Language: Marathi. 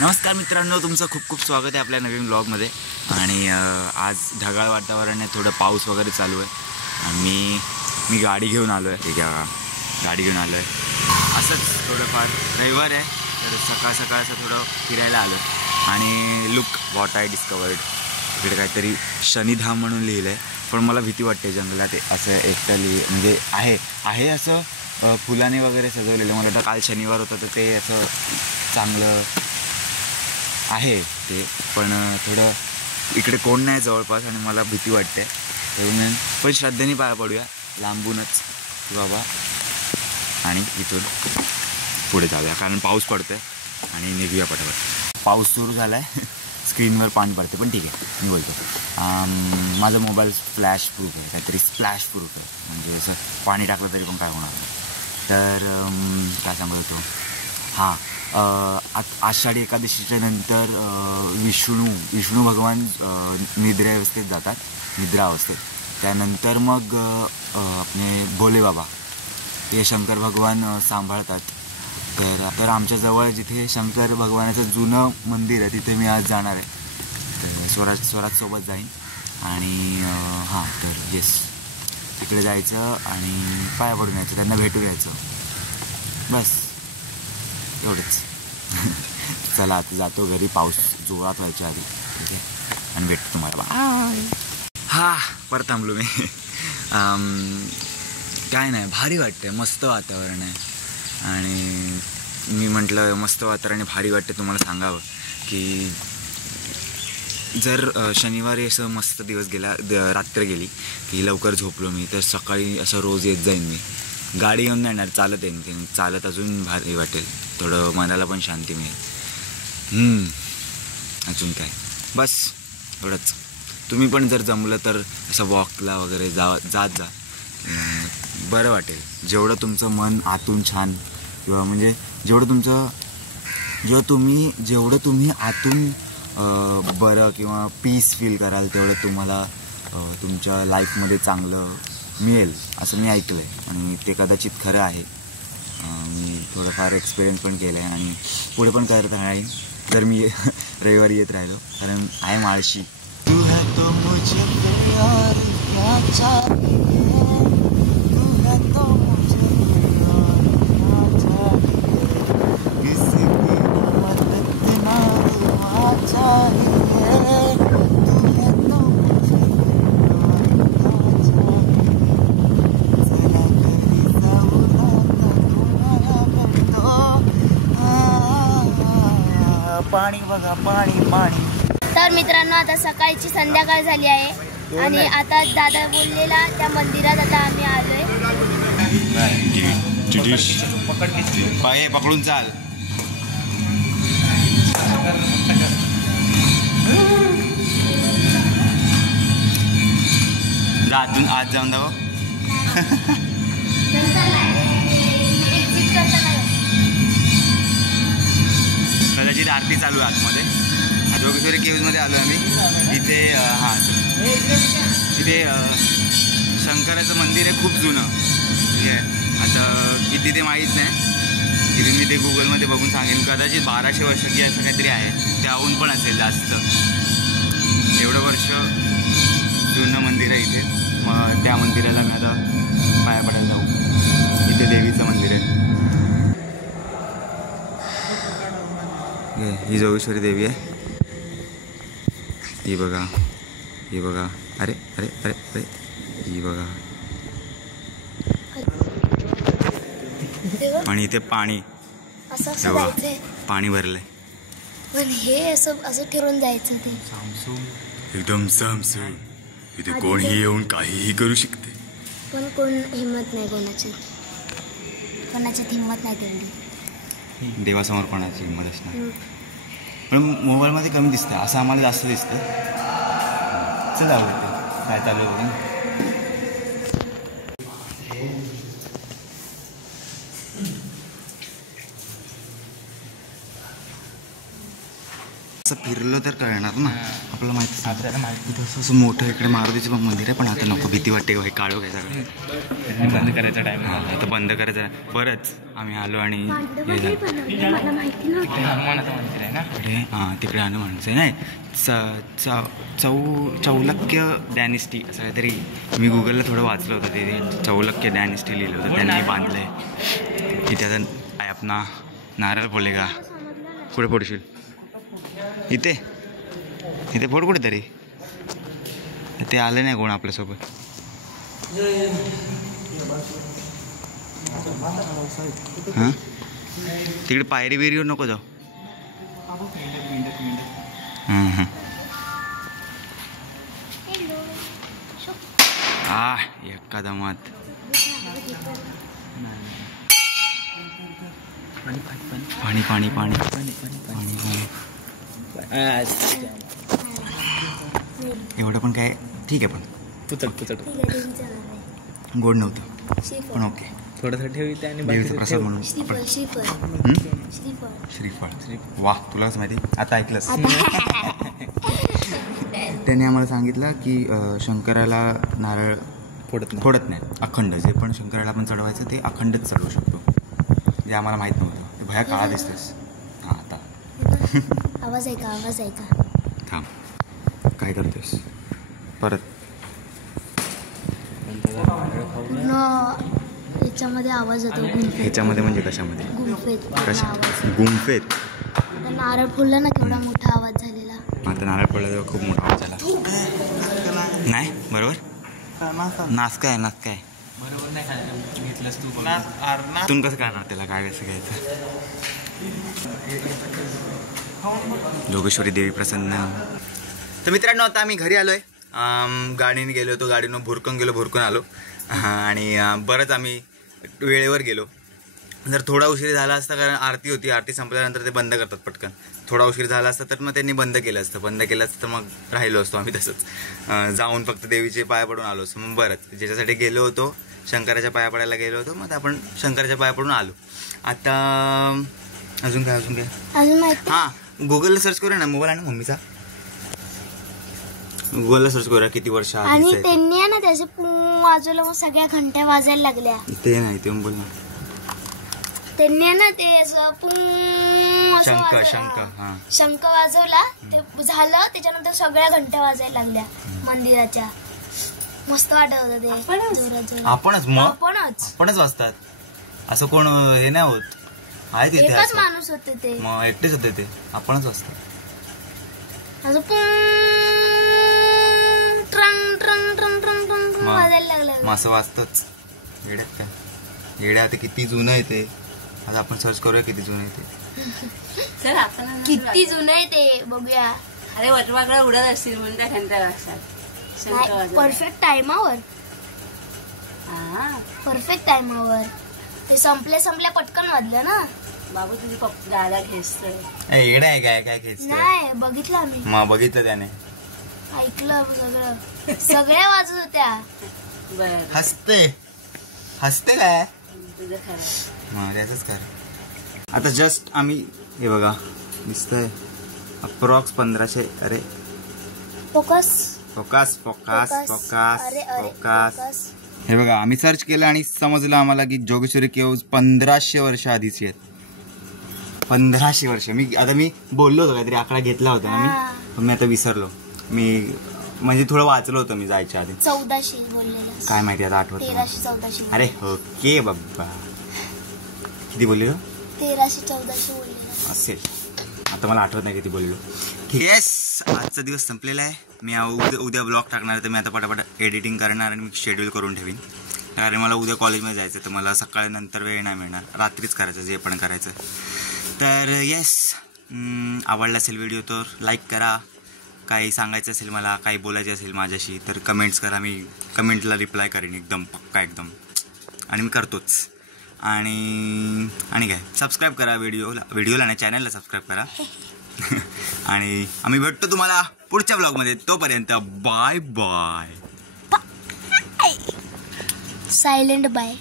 नमस्कार मित्रांनो, तुमचं खूप खूप स्वागत आहे आपल्या नवीन ब्लॉगमध्ये. आणि आज ढगाळ वातावरण आहे, थोडं पाऊस वगैरे चालू आहे. आणि मी गाडी घेऊन आलो आहे. ठीक आहे, गाडी घेऊन आलो आहे. असंच थोडंफार रविवार आहे तर सकाळ सकाळचं थोडं फिरायला आलो आहे. आणि लुक वॉट आय डिस्कवर्ड, इकडे काहीतरी शनिधाम म्हणून लिहिलं आहे. पण मला भीती वाटते जंगलात असं एकटं म्हणजे आहे असं फुलाने वगैरे सजवलेलं. मला वाटतं काल शनिवार होता तर ते असं चांगलं आहे ते, पण थोडं इकडे कोण नाही जवळपास आणि मला भीती वाटते. म्हणून पण श्रद्धेने पाया पडूया लांबूनच की बाबा, आणि इथून पुढे जाऊया कारण पाऊस पडतो आहे. आणि निघूया पटापट. पाऊस सुरू झाला आहे, स्क्रीनवर पाणी पडते पण ठीक आहे, मी बोलतो. माझा मोबाईल स्प्लॅश प्रूफ आहे, काहीतरी स्प्लॅश प्रूफ आहे, म्हणजे असं पाणी टाकलं तरी पण काय होणार नाही. तर काय सांगत होतो, हां, आषाढी एकादशीच्या नंतर विष्णू भगवान निद्रावस्थेत जातात, निद्रावस्थेत. त्यानंतर मग आपले भोले बाबा ते शंकर भगवान सांभाळतात. तर आमच्या जवळ जिथे शंकर भगवानाचं जुनं मंदिर आहे तिथे मी आज जाणार आहे. तर स्वराजसोबत जाईन आणि हां, तर येस, तिकडे जायचं आणि पाया पडून यायचं, त्यांना भेटून यायचं, बस एवढंच. चला आता जातो घरी, पाऊस जोरात व्हायच्या आधी. ठीक आहे, आणि भेटतो तुम्हाला. बाय. हां, परत थांबलो मी. काय नाही, भारी वाटते, मस्त वातावरण आहे. आणि मी म्हटलं मस्त वातावरण भारी वाटते, तुम्हाला सांगावं की जर शनिवारी असं मस्त दिवस गेला, रात्र गेली की लवकर झोपलो मी तर सकाळी असं रोज येत जाईन. मी गाडी घेऊन नाही येणार, चालत येईन. की चालत अजून भारी वाटेल, थोडं मनाला पण शांती मिळेल. अजून काय, बस एवढंच. तुम्ही पण जर जमलं तर असं वॉकला वगैरे जात जा, बरं वाटेल. जेवढं तुमचं मन आतून छान, किंवा म्हणजे जेवढं तुम्ही आतून बरं किंवा पीस फील कराल तेवढं तुम्हाला तुमच्या लाईफमध्ये चांगलं मिळेल असं मी ऐकलं आहे. आणि ते कदाचित खरं आहे. मी थोडंफार एक्सपिरियन्स पण केलं आहे आणि पुढे पण करत राहीन जर मी रविवारी येत राहिलो, कारण आहे माळशी. तू है तो मुझे प्यार क्या चाहिए, तू है तो मुझे प्यार क्या चाहिए, किसी की मदद ना दुआ चाहिए, तू है तो मुझे प्यार क्या चाहिए, जरा कभी पाणी बघा, पाणी. तर मित्रांनो, आता सकाळची संध्याकाळ झाली आहे आणि आता दादा बोललेला त्या मंदिरात आता आम्ही आलोय. पाय पकडून चाल. आतून आत जाऊन दाव. कदाचित आरती चालू आहे आतमध्ये. जोगेश्वरी केव्जमध्ये आलो आम्ही. इथे हां, तिथे शंकराचं मंदिर आहे खूप जुनं. ठीक आहे, आता किती ते माहीत नाही, तिथे मी ते गुगलमध्ये बघून सांगेन. कदाचित 1200 वर्ष की असं काहीतरी आहे, त्याहून पण असेल जास्त. एवढं वर्ष जुनं मंदिर आहे इथे. मग त्या मंदिराला मी आता पाया पडायला जाऊ. इथे देवीचं मंदिर आहे. ही जोगेश्वरी देवी आहे. ही बघा, ही बघा, अरे अरे अरे अरे, ही बघा. आणि इथे पाणी पाणी भरलंय. पण हे असं ठरवून जायचं ते एकदम सामसूम. इथे कोणीही येऊन काहीही करू शकते, पण कोण हिंमत नाही, कोणाची हिंमत नाही तेवढी. देवासमोर कोणाची हिंमत असणार. पण मोबाईलमध्ये कमी दिसतं, असं आम्हाला जास्त दिसतं. चल आवडते काय चालू आहे. असं फिरलं तर कळणार ना आपल्याला माहिती इथं असं मोठं इकडे मारुतीचं पण मंदिर आहे पण आता नको भीती वाटते भाई काळो काय सगळं बंद करायचा टाइम आता बंद करायचं परत आम्ही आलो आणि मला माहिती नव्हतं. हनुमानाचं मंदिर आहे ना हां तिकडे हनुमानचं नाही चौलक्य डॅनिस्टी असं काहीतरी मी गुगलला थोडं वाचलं होतं ते चौलक्य डॅनिस्टी लिहिलं होतं त्यांनी बांधलं आहे तिथे आता आहे आपला नारळ फोडले का पुढे फोडशील इथे इथे फोड कुठेतरी ते आलं नाही कोण आपल्यासोबत हां तिकडे पायरी बिरीवर नको जाऊ एका दमात पाणी पाणी पाणी एवढं पण काय ठीक आहे पण पुचट गोड नव्हतं पण ओके थोडंसं ठेवी आणि देवीचा प्रसाद म्हणून श्रीफळ वा तुलाच माहिती आता ऐकलंस त्याने आम्हाला सांगितलं की शंकराला नारळ फोडत नाही अखंड जे पण शंकराला आपण चढवायचं ते अखंडच चढवू शकतो जे आम्हाला माहीत नव्हतं ते भया काळा दिसतेस हां आता आवाज ऐका थांब काय करतोस परत पूर्ण याच्यामध्ये आवाज येतो ह्याच्यामध्ये म्हणजे कशामध्ये कशा गुंफेत नारळ फुलला ना केवढा मोठा आवाज झालेला आता नारळ पडला तेव्हा खूप मोठा आवाज झाला नाही बरोबर नाच काय बरोबर नाही घेतलंस तू तुम्ही कसं करणार त्याला काय कसं घ्यायचं जोगेश्वरी देवी प्रसन्न तर मित्रांनो आता आम्ही घरी आलोय गाडीने गेलो होतो गाडीनं भुरकून आलो आणि बरंच आम्ही वेळेवर गेलो जर थोडा उशीर झाला असता कारण आरती संपल्यानंतर ते बंद करतात पटकन थोडा उशीर झाला असता तर मग त्यांनी बंद केलं असतं तर मग राहिलो असतो आम्ही तसंच जाऊन फक्त देवीचे पाया पडून आलो असतो मग बरंच ज्याच्यासाठी गेलो होतो शंकराच्या पाया पडायला गेलो होतो मग आपण शंकराच्या पाया पडून आलो आता अजून काय हां गुगलला सर्च करूया ना मोबाईल आहे ना मम्मीचा गुगलला सर्च करूया किती वर्ष आणि त्यांनी ना त्याचे वाजवलं मग सगळ्या घंट्या वाजायला लागल्या ते नाही ते बोल ना त्यांनी ना ते शंख वाजवला ते झालं त्याच्यानंतर सगळ्या घंट्या वाजायला लागल्या मंदिराच्या मस्त वाटत होतं ते आपणच वाजतात असं कोण हे नाही होत आहे तिथे एकच माणूस होते ते मग एकटेच होते ते आपणच वाजतात असं वाजायला लागलं असं वाजतच येड्यात काय येड्या आता किती जुनं आहे ते आता आपण सर्च करूया किती जुनं आहे ते किती जुनं आहे ते बघूया अरे वटवाकडे उडत असतील म्हणून त्या घंटा वाजतात परफेक्ट टायमावर ते संपल्या पटकन वाजलं ना बाबू तुझे दादा खेचतोय येडा आहे काय खेचतोय नाही बघितलं आम्ही मग बघितलं त्याने ऐकलं सगळ्या वाजत होत्या बरं हसते काय तुझं खरं मग त्याच कर आता जस्ट आम्ही हे बघा दिसतंय अप्रॉक्स 1500 अरे फोकस हे बघा आम्ही सर्च केलं आणि समजलं आम्हाला की जोगेश्वरी केव्ज 1500 वर्ष आधीची आहेत 1500 वर्ष मी बोललो होतो काहीतरी आकडा घेतला होता ना मी पण मी आता विसरलो मी म्हणजे थोडं वाचलं होतं मी जायच्या आधी 1400 बोललेलं काय माहिती आता आठवत 1300-1400 अरे ओके बाबा किती बोललो 1300-1400 बोललेलं असेल आता मला आठवत नाही किती बोललो येस आजचा दिवस संपलेला आहे मी उद्या ब्लॉग टाकणार तर मी आता पटापट एडिटिंग करणार आणि मी शेड्यूल करून ठेवीन कारण मला उद्या कॉलेजमध्ये जायचं तर मला सकाळी नंतर वेळ नाही मिळणार रात्रीच करायचं जे पण करायचं तर येस आवडला असेल व्हिडिओ तर लाईक करा काही सांगायचं असेल मला काही बोलायचं असेल माझ्याशी तर कमेंट्स करा मी कमेंटला रिप्लाय करेन एकदम पक्का एकदम आणि मी करतोच आणि काय सबस्क्राईब करा व्हिडिओला नाही चॅनलला सबस्क्राईब करा आणि आम्ही भेटतो तुम्हाला पुढच्या ब्लॉगमध्ये तोपर्यंत बाय बाय सायलेंट बाय